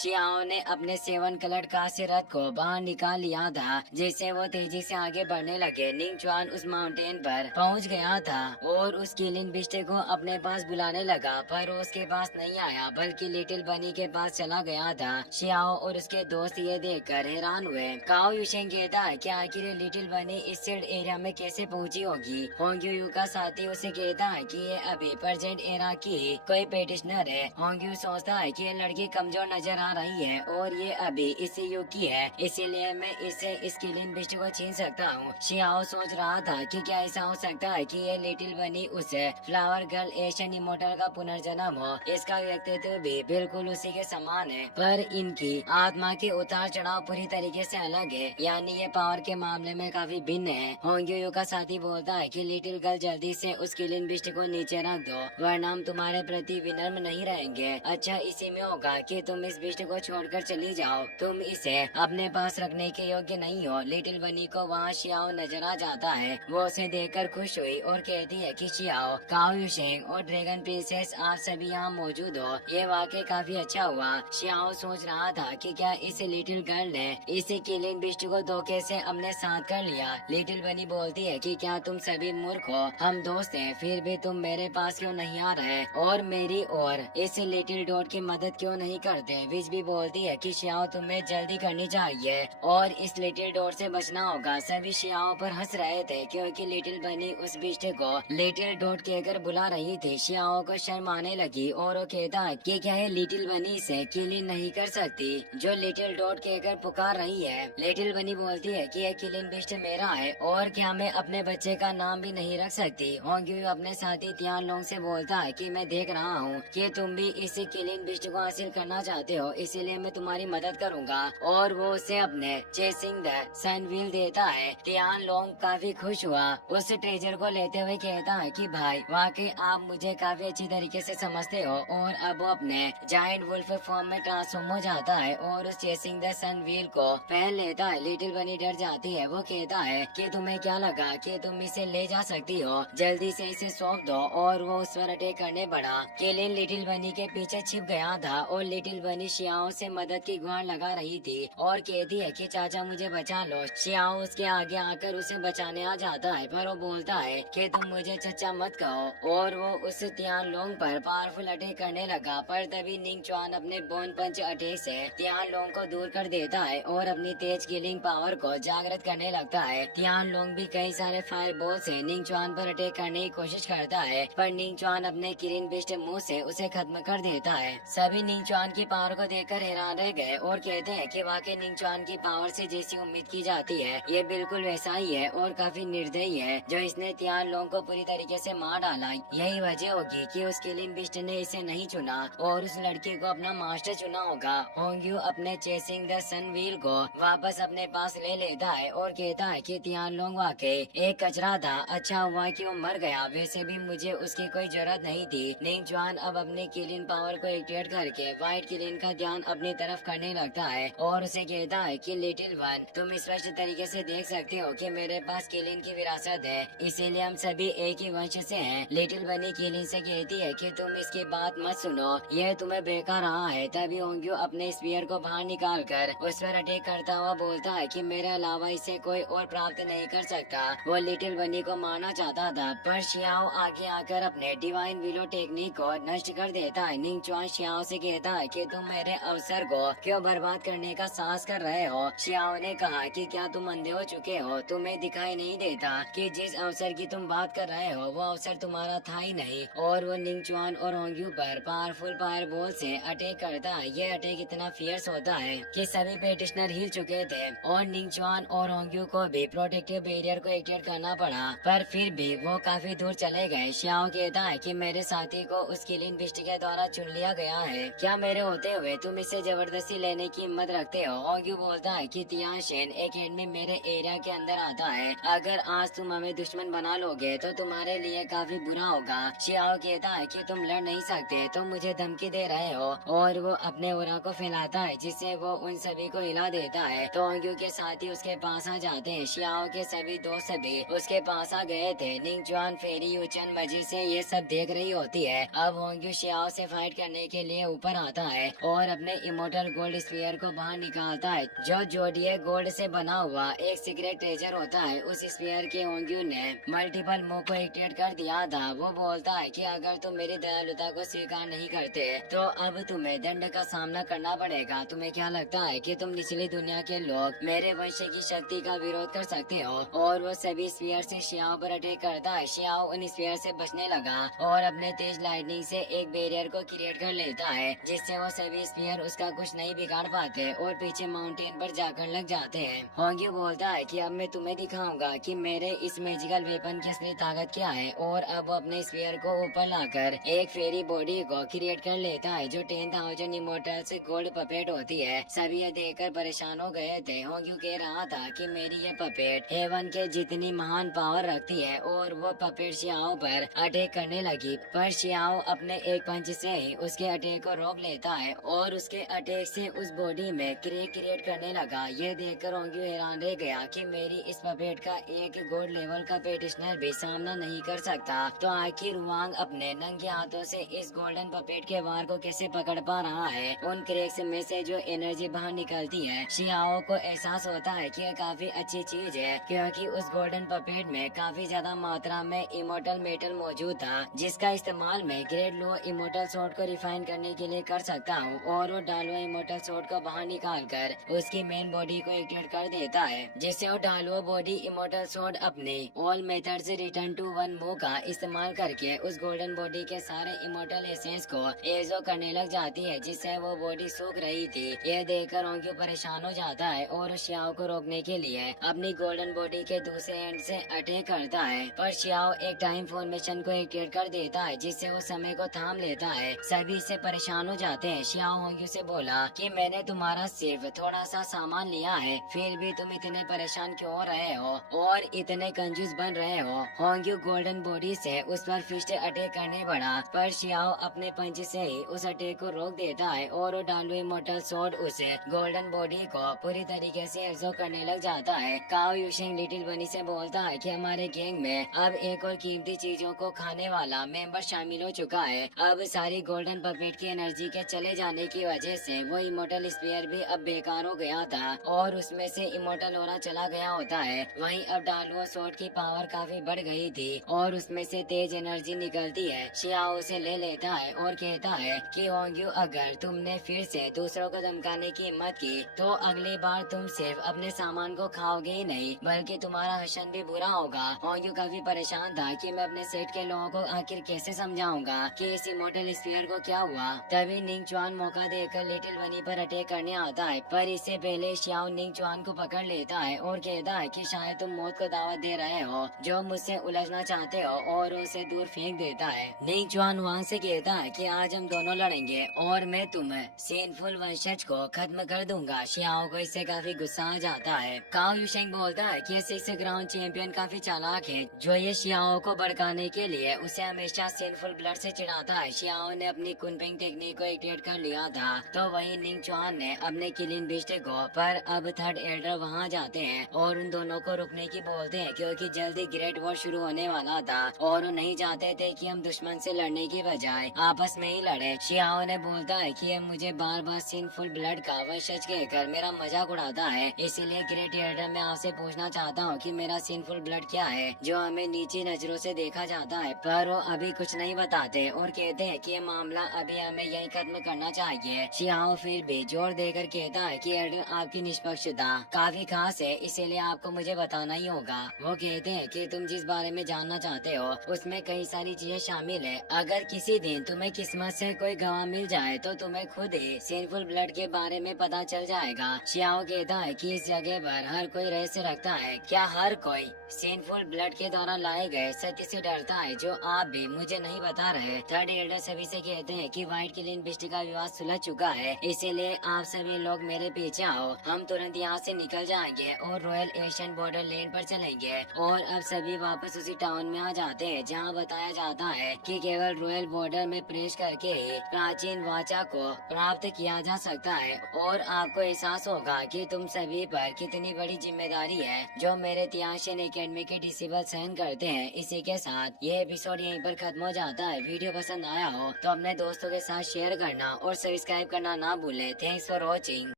Xiao ने अपने 7 colour का रथ को बाहर निकाल लिया था, जिससे वो तेजी से आगे बढ़ने लगे। निंग चुआन उस माउंटेन पर पहुंच गया था और उस किलिंग बिस्ट को अपने पास बुलाने लगा, पर वो उसके पास नहीं आया बल्कि लिटिल बनी के पास चला गया था। शियाओ और उसके दोस्त ये देखकर हैरान हुए। काओ युशेंग कहता है कि आखिर ये लिटिल बनी इस सील्ड एरिया में कैसे पहुंची होगी। होंग्यू यू का साथी उसे कहता है कि ये अभी प्रेजेंट एरा की कोई पेटिशनर है। होंग्यू सोचता है कि ये लड़की कमजोर नजर आ रही है और ये अभी इसी युग की है, इसीलिए मैं इसे इस किलिंग बिस्ट को छीन सकता हूँ। शियाओ सोच रहा था कि क्या ऐसा हो सकता है कि ये लिटिल बनी उस फ्लावर गर्ल एशियन इमोर्टल का पुनर्जन्म हो। इसका व्यक्तित्व भी बिल्कुल उसी के समान है, पर इनकी आत्मा के उतार चढ़ाव पूरी तरीके से अलग है, यानी ये पावर के मामले में काफी भिन्न है। होंग्यू यू का साथी बोलता है कि लिटिल गर्ल जल्दी से उस किलिंग बिस्ट को नीचे रख दो, वरना हम तुम्हारे प्रति विनम्र नहीं रहेंगे। अच्छा इसी में होगा कि तुम इस बिस्ट को छोड़कर चली जाओ, तुम इसे अपने पास रखने के योग्य नहीं हो। लिटिल बनी को वहाँ शियाओ नजर आ जाता है। वो उसे देखकर खुश हुई और कहती है कि शियाओ, काओ युशेंग और ड्रैगन प्रिंसेस आप सभी यहाँ मौजूद हो, ये वाकई काफी अच्छा हुआ। शियाओ सोच रहा था कि क्या इस लिटिल गर्ल ने इसी किलिंग बिस्ट को धोखे से अपने साथ कर लिया। लिटिल बनी बोलती है कि क्या तुम सभी मूर्ख हो, हम दोस्त हैं, फिर भी तुम मेरे पास क्यों नहीं आ रहे और मेरी और इस लिटिल डॉट की मदद क्यों नहीं करते। विच भी बोलती है कि शियाओ तुम्हें जल्दी करनी चाहिए और इस लिटिल डॉट से बचना होगा। सभी शियाओ पर हंस रहे थे क्योंकि लिटिल बनी उस बिस्ट को लिटिल डॉट कहकर बुला रही थी। शियाओ को शर्म आने लगी और वो कहता है कि क्या है लिटिल बनी से किलिंग नहीं कर सकती जो लिटिल डॉट कहकर पुकार रही है। लिटिल बनी बोलती है कि यह किलिंग बिस्ट मेरा है और क्या मैं अपने बच्चे का नाम भी नहीं रख सकती। होंग्यू अपने साथी तियान लोंग से बोलता है कि मैं देख रहा हूँ कि तुम भी इसी किलिंग बिस्ट को हासिल करना चाहते हो, इसीलिए मैं तुम्हारी मदद करूँगा। और वो उसे अपने चेसिंग द सन व्हील देता है। तियान लोंग काफी खुश हुआ, उस ट्रेजर को लेते हुए कहता है कि भाई वाकई आप मुझे काफी अच्छी तरीके से समझते हो। और अब वो अपने जायंट वुल्फ फॉर्म में ट्रांसफॉर्म हो जाता है और उस चेसिंग द सन व्हील को पहन लेता है। लिटिल बनी डर जाती है, वो कहता है कि तुम्हें क्या लगा कि तुम इसे ले जा सकती हो, जल्दी से इसे सौंप दो। और वो उस पर अटैक करने बढ़ा। केलिन लिटिल बनी के पीछे छिप गया था और लिटिल बनी शियाओ से मदद की गुहार लगा रही थी और कहती है कि चाचा मुझे बचा लो। शियाओ उसके आगे आकर उसे बचाने आ जाता है, पर वो बोलता है कि तुम मुझे चचा मत कहो और वो उस तियान लोंग पर पावरफुल अटैक करने लगा। पर तभी निंग चुआन अपने बोन पंच अटैक से तियान लोंग को दूर कर देता है और अपनी तेज किलिंग पावर को जागृत करने लगता है। तियान लोंग भी कई सारे फायर बॉल से निंग चुआन पर अटैक करने की कोशिश करता है, पर निंग चुआन अपने किलिंग बिस्ट मुंह से उसे खत्म कर देता है। सभी निंग चुआन की पावर को देखकर हैरान रह गए और कहते हैं कि वाकई निंग चुआन की पावर से जैसी उम्मीद की जाती है ये बिल्कुल वैसा ही है और काफी निर्दयी है जो इसने तियान लोंग को पूरी तरीके से मार डाला। यही वजह होगी कि उस किलिंग बिस्ट ने इसे नहीं चुना और उस लड़की को अपना मास्टर चुना होगा। होंग्यू अपने चेसिंग द सन व्हील को वापस अपने पास ले लेता है और कहता है कि तियान लोंग वाकई एक कचरा था, अच्छा हुआ कि वो मर गया, वैसे भी मुझे उसकी कोई जरूरत नहीं थी। निंग चुआन अब अपनी किलिन पावर को एक्टिवेट करके व्हाइट किलिन का ध्यान अपनी तरफ करने लगता है और उसे कहता है कि लिटिल वन तुम स्पष्ट तरीके से देख सकते हो कि मेरे पास किलिन की विरासत है, इसीलिए हम सभी एक ही वंश से हैं। लिटिल बनी किलिन से कहती है कि तुम इसकी बात मत सुनो, यह तुम्हें बेकार रहा है। तभी होंग्यू अपने स्पीयर को बाहर निकाल कर उस पर अटैक करता हुआ बोलता है कि मेरे अलावा इसे कोई और प्राप्त नहीं कर सकता। वो लिटिल बनी को मारना चाहता था, पर शियाओ आगे आकर अपने डिवाइन विलो टेक्निक को नष्ट कर देता है। निंग चुआन शियाओ से कहता है कि तुम मेरे अवसर को क्यों बर्बाद करने का साहस कर रहे हो। शियाओ ने कहा कि क्या तुम अंधे हो चुके हो, तुम्हें दिखाई नहीं देता कि जिस अवसर की तुम बात कर रहे हो वो अवसर तुम्हारा था ही नहीं। और वो निंग चुआन और होंग्यू पर पावरफुल फायर बॉल से अटैक करता है। ये अटैक इतना फियर्स होता है कि सभी पेटिशनर हिल चुके थे और निंग चुआन और होंग्यू को भी प्रोटेक्टिव बैरियर को एक्टिवेट करना पड़ा, पर फिर भी वो काफी दूर चले गए। शियाओ कहता है कि मेरे साथी को उस किलिंग बिस्ट के द्वारा चुन लिया गया है, क्या मेरे होते हुए तुम इसे जबरदस्ती लेने की हिम्मत रखते हो। होंग्यू बोलता है कि तियान शेन एक एनिमी मेरे एरिया के अंदर आता है, अगर आज तुम हमें दुश्मन बना लोगे तो तुम्हारे लिए काफी बुरा होगा। शियाओ कहता है कि तुम लड़ नहीं सकते, तुम मुझे धमकी दे रहे हो और वो अपने ओरा को फैलाता है जिससे वो उन सभी को हिला देता है। तो होंग्यू के साथी उसके पास आ जाते हैं। शियाओ के सभी दोस्त भी उसके पास आ गए थे। निंग चुआन फेरी यूचन मजे से ये सब देख रही होती है। अब होंग्यू शियाओ से फाइट करने के लिए ऊपर आता है और अपने इमोर्टल गोल्ड स्फीयर को बाहर निकालता है, जो जोडिए गोल्ड से बना हुआ एक सीक्रेट ट्रेजर होता है। उस स्फीयर के होंग्यू ने मल्टीपल मुंह को एक्टिवेट कर दिया था। वो बोलता है कि अगर तुम मेरी दयालुता को स्वीकार नहीं करते तो अब तुम्हें दंड का सामना करना पड़ेगा। तुम्हें क्या लगता है कि तुम निचली दुनिया के लोग मेरे वंश की शक्ति का विरोध कर सकते हो? और वो सभी स्फीयर से शियाओ पर अटैक करता है। शियाओ उन स्फीयर से बचने लगा और अपने तेज लाइटनिंग से एक बैरियर को क्रिएट कर लेता है, जिससे वो सभी स्फीयर उसका कुछ नहीं बिगाड़ पाते और पीछे माउंटेन पर जाकर लग जाते हैं। होंग्यू बोलता है कि अब मैं तुम्हें दिखाऊंगा कि मेरे इस मैजिकल वेपन की असली ताकत क्या है, और अब वो अपने स्फीयर को ऊपर लाकर एक फेरी बॉडी को क्रिएट कर लेता है जो 10,000 इमोर्टल से गोल्ड पपेट होती है। सभी ये देखकर परेशान हो गए थे। होंग्यू कह रहा था कि मेरी ये पपेट हेवन के जितनी महान पावर रखती है, और वो पपेट शियाओ पर अटैक करने लगी, पर शियाओ अपने एक पंच से ही उसके अटैक को रोक लेता है और उसके अटैक से उस बॉडी में क्रैक क्रिएट करने लगा। ये देखकर होंग्यू हैरान रह गया कि मेरी इस पपेट का एक गोल्ड लेवल का पेटिशनर भी सामना नहीं कर सकता, तो आखिर वांग अपने नंगे हाथों से इस गोल्डन पपेट के वार को कैसे पकड़ पा रहा है। उन क्रैक्स में से जो एनर्जी बाहर निकलती है, शियाओ को एहसास होता है कि यह काफी अच्छी चीज है, क्योंकि उस गोल्डन पपेट में काफी ज्यादा मात्रा में इमोर्टल मेटल मौजूद था, जिसका इस्तेमाल मैं ग्रेड लो इमोर्टल सोर्ड को रिफाइन करने के लिए कर सकता हूँ। और वो डालुआ इमोर्टल सोर्ड को बाहर निकाल कर उसकी मेन बॉडी को एक्टिवेट कर देता है, जिससे वो डालुआ बॉडी इमोर्टल सोर्ड अपने ऑल मेथड से रिटर्न टू वन मूव का इस्तेमाल करके उस गोल्डन बॉडी के सारे इमोर्टल एसेंस को एजो करने लग जाती है, जिससे वो बॉडी सूख रही थी। यह देखकर होंग्यू परेशान हो जाता है और शियाओ को रोकने के लिए अपनी गोल्डन बॉडी के दूसरे एंड से अटैक करता है, पर शियाओ एक टाइम फॉर्मेशन को एक्टिवेट कर देता है, जिससे वो समय को थाम लेता है। सभी इससे परेशान हो जाते हैं। शियाओ होंग्यू से बोला कि मैंने तुम्हारा सिर्फ थोड़ा सा सामान लिया है, फिर भी तुम इतने परेशान क्यों हो रहे हो और इतने कंजूस बन रहे हो। होंग्यू गोल्डन बॉडी से उस पर फिर से अटैक करने बढ़ा, पर शियाओ अपने पंच से ही उस अटैक को रोक देता है और वो डालू इमोर्टल सोर्ड उसे गोल्डन बॉडी को पूरी तरीके से एब्जॉर्ब करने लग जाता है। काओ यूशिंग लिटिल बनी से बोलता है कि हमारे गैंग में अब एक और कीमती चीजों को खाने वाला मेंबर शामिल हो चुका है। अब सारी गोल्डन पपेट की एनर्जी के चले जाने की वजह से वो इमोर्टल स्पीयर भी अब बेकार हो गया था और उसमें से इमोर्टल होना चला गया होता है। वहीं अब डालुआ सोर्ड की पावर काफी बढ़ गई थी और उसमें से तेज एनर्जी निकलती है। शियाओ उसे ले लेता है और कहता है कि होंग्यू, अगर तुमने फिर से दूसरों को धमकाने की हिम्मत की तो अगली बार तुम सिर्फ अपने सामान को खाओगे ही नहीं, बल्कि तुम्हारा हशन भी बुरा होगा। होंग्यू काफी परेशान था कि मैं अपने सेट के लोगों को आखिर कैसे समझाऊंगा कि इस इमोर्टल स्फीयर को क्या हुआ। तभी निंग चुआन मौका देकर लिटिल बनी पर अटैक करने आता है, पर इससे पहले शियाओ निंग चुआन को पकड़ लेता है और कहता है कि शायद तुम मौत को दावत दे रहे हो जो मुझसे उलझना चाहते हो, और उसे दूर फेंक देता है। निंग चुआन वांग से कहता है कि आज हम दोनों लड़ेंगे और मैं तुम्हें सेनफुल वंशज को खत्म कर दूंगा। शियाओ को इससे काफी गुस्सा आ जाता है। काओ यूशेंग बोलता है कि ये 6 ग्राउंड चैंपियन काफी चालाक है, जो ये शियाओ को भड़काने के लिए उसे हमेशा सेनफुल ब्लड से चिढ़ाता है। शियाओ ने अपनी कुनपिंग टेक्निक को एक्टिवेट कर लिया था, तो वही निंग चुआन ने अपने किलिन बिस्टे को, पर अब थर्ड एल्डर वहाँ जाते हैं और उन दोनों को रुकने की बोलते हैं, क्योंकि जल्दी ग्रेट वॉर शुरू होने वाला था और वो नहीं चाहते थे कि हम दुश्मन से लड़ने की बजाय आपस में ही लड़े। शियाओ ने बोलता है कि अब मुझे बार बार सिनफुल ब्लड का वंशज कहकर मेरा मजाक उड़ाता है, इसीलिए ग्रेट एल्डर मैं आपसे पूछना चाहता हूँ कि मेरा सिनफुल ब्लड क्या है जो हमें नीची नजरों से देखा जाता है। पर वो अभी कुछ नहीं बताते और कहते हैं कि ये मामला अभी हमें यही खत्म करना चाहिए। शियाओ फिर भी जोर देकर कहता है कि एल्डर, आपकी निष्पक्षता काफी खास है, इसीलिए आपको मुझे बताना ही होगा। वो कहते हैं कि तुम जिस बारे में जानना चाहते हो उसमें कई सारी चीजें शामिल है। अगर किसी दिन तुम्हें किस्मत से कोई गवाह मिल जाए तो तुम्हें खुद ही सिनफुल ब्लड के बारे में पता चल जाएगा। शियाओ कहता है कि इस जगह पर हर कोई रहस्य रखता है। क्या हर कोई सिनफुल ब्लड के द्वारा लाए गए सत्य से डरता है जो आप भी मुझे नहीं बता रहे? थर्ड एल्डर सभी से कहते हैं कि व्हाइट किलिन बिस्टी का विवाद सुलझ चुका है, इसीलिए आप सभी लोग मेरे पीछे आओ। हम तुरंत यहाँ से निकल जाएंगे और रॉयल एशियन बॉर्डर लैंड पर चलेंगे। और अब सभी वापस उसी टाउन में आ जाते हैं जहाँ बताया जाता है कि केवल रॉयल बॉर्डर में प्रवेश करके ही प्राचीन वाचा को प्राप्त किया जा सकता है। और आपको एहसास होगा कि तुम सभी पर कितनी बड़ी जिम्मेदारी है जो मेरे तियाशियन एकेडमी के डिसेबल सहन करते हैं। इसी के साथ ये एपिसोड यहीं पर खत्म हो जाता है। वीडियो पसंद आया हो तो अपने दोस्तों के साथ शेयर करना और सभी सब्सक्राइब करना ना भूले। Thanks for watching.